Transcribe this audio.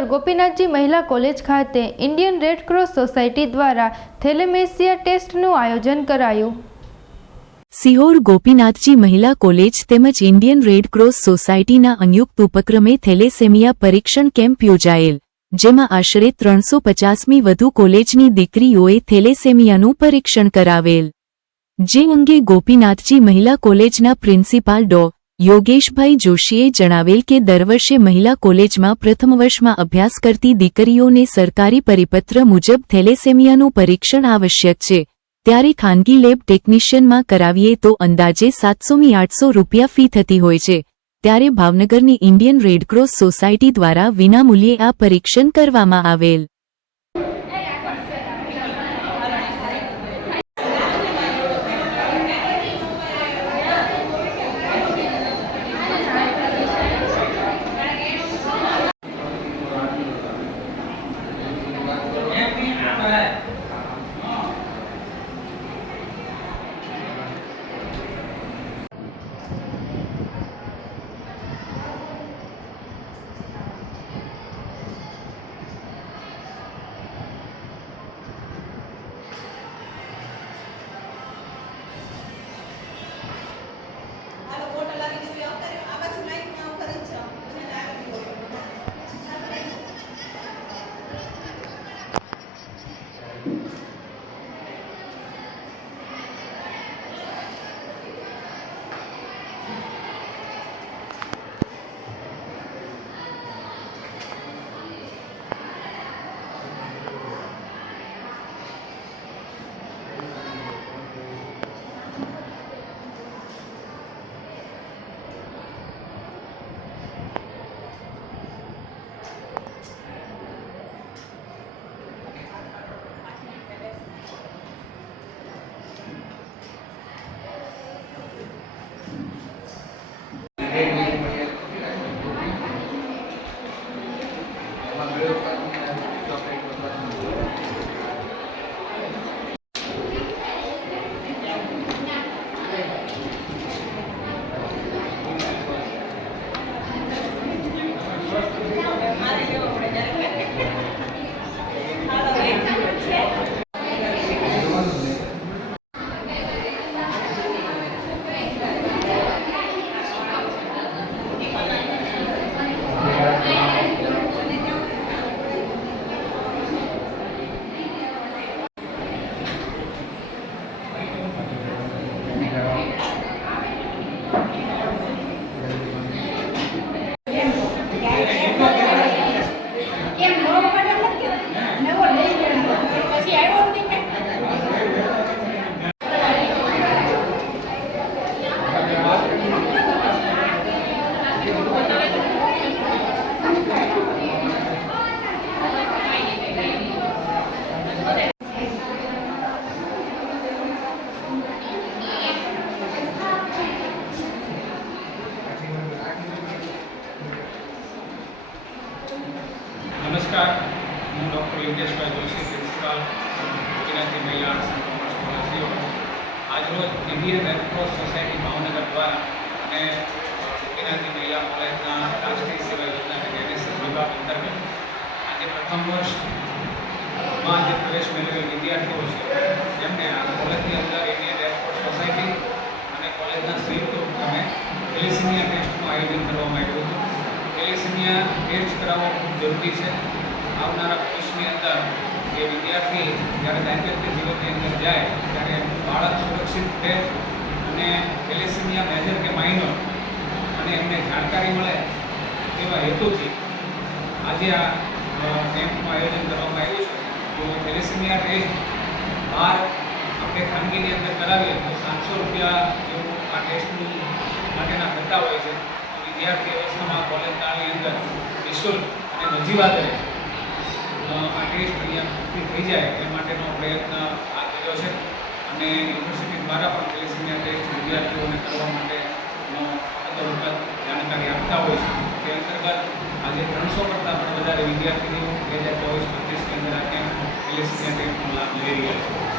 સિહોર ગોપીનાથજી મહિલા કોલેજ ખાતે Indian red cross society દ્વારા થેલેમેસિયા ટેસ્ટનું આયોજન કરાયું। સિહોર ગોપીનાથજી મહિલા કોલેજ તેમજ ઇન્ડિયન રેડ ક્રોસ સોસાયટીના સંયુક્ત ઉપક્રમે થેલેસેમિયા પરીક્ષણ કેમ્પ યોજાયેલ, જેમાં આશરે 350મી વધુ કોલેજની દીકરીઓએ થેલેસેમિયાનું પરીક્ષણ કરાવેલ। જે અંગે ગોપીનાથજી મહિલા કોલેજના પ્રિન્સિપાલ ડો. યોગેશભાઈ જોશીએ જણાવેલ કે દર વર્ષે મહિલા કોલેજમાં પ્રથમ વર્ષમાં અભ્યાસ કરતી દીકરીઓને સરકારી પરિપત્ર મુજબ થેલેસેમિયાનું પરીક્ષણ આવશ્યક છે, ત્યારે ખાનગી લેબ ટેકનિશિયનમાં કરાવીએ તો અંદાજે 700થી 800 રૂપિયા ફી થતી હોય છે, ત્યારે ભાવનગરની ઇન્ડિયન રેડક્રોસ સોસાયટી દ્વારા વિનામૂલ્યે આ પરીક્ષણ કરવામાં આવેલ। नमस्कार, हूँ doctor Yogeshbhai Joshi, principal Gopinathji Mahila arts and commerce college Sihor. आज रोज Indian Red Cross society Bhavnagar द्वारा અને ગોપીનાથજી મહિલા કોલેજના રાષ્ટ્રીય સેવા યોજના કે એનએસએસ વિભાગ અંતર્ગત આજે પ્રથમ વર્ષમાં જે પ્રવેશ મેળવેલ વિદ્યાર્થીઓ છે તેમને આ કોલેજની અંદર ઇન્ડિયન રેડ ક્રોસ સોસાયટી અને કોલેજના સંયુક્ત ઉપક્રમે થેલેસેમિયા ટેસ્ટનું આયોજન કરવામાં આવ્યું હતું। થેલેસેમિયા ટેસ્ટ કરાવવો ખૂબ જરૂરી છે। આવનારા ભવિષ્યની અંદર એ વિદ્યાર્થી જ્યારે દાંપત્ય જીવનની અંદર જાય ત્યારે બાળક સુરક્ષિત રહે અને થેલેસેમિયા મેજર કે માઇનર અને એમને જાણકારી મળે એવા હેતુથી આજે આ કેમ્પનું આયોજન કરવામાં આવ્યું છે। તો થેલેસેમિયા ટેસ્ટ બહાર આપણે ખાનગીની અંદર કરાવીએ તો 700 રૂપિયા જેવું આ ટેસ્ટનું માટેના થતા હોય છે। વિદ્યાર્થી અવસ્થામાં કોલેજની અંદર નિઃશુલ્ક અને નજીવા દરે આ ટેસ્ટ અહીંયા પૂરી થઈ જાય એ માટેનો પ્રયત્ન હાથ ધર્યો છે અને યુનિવર્સિટી દ્વારા પણ થેલેસેમિયા ટેસ્ટ વિદ્યાર્થીઓને કરવા માટેનો અતોપરત જાણકારી આપતા હોય છે। તે અંતર્ગત આજે 300 કરતાં પણ વધારે વિદ્યાર્થીઓ 2024-25ની અંદર આ કેમ્પ થેલેસેમિયા ટેસ્ટનો લાભ લઈ રહ્યા છે।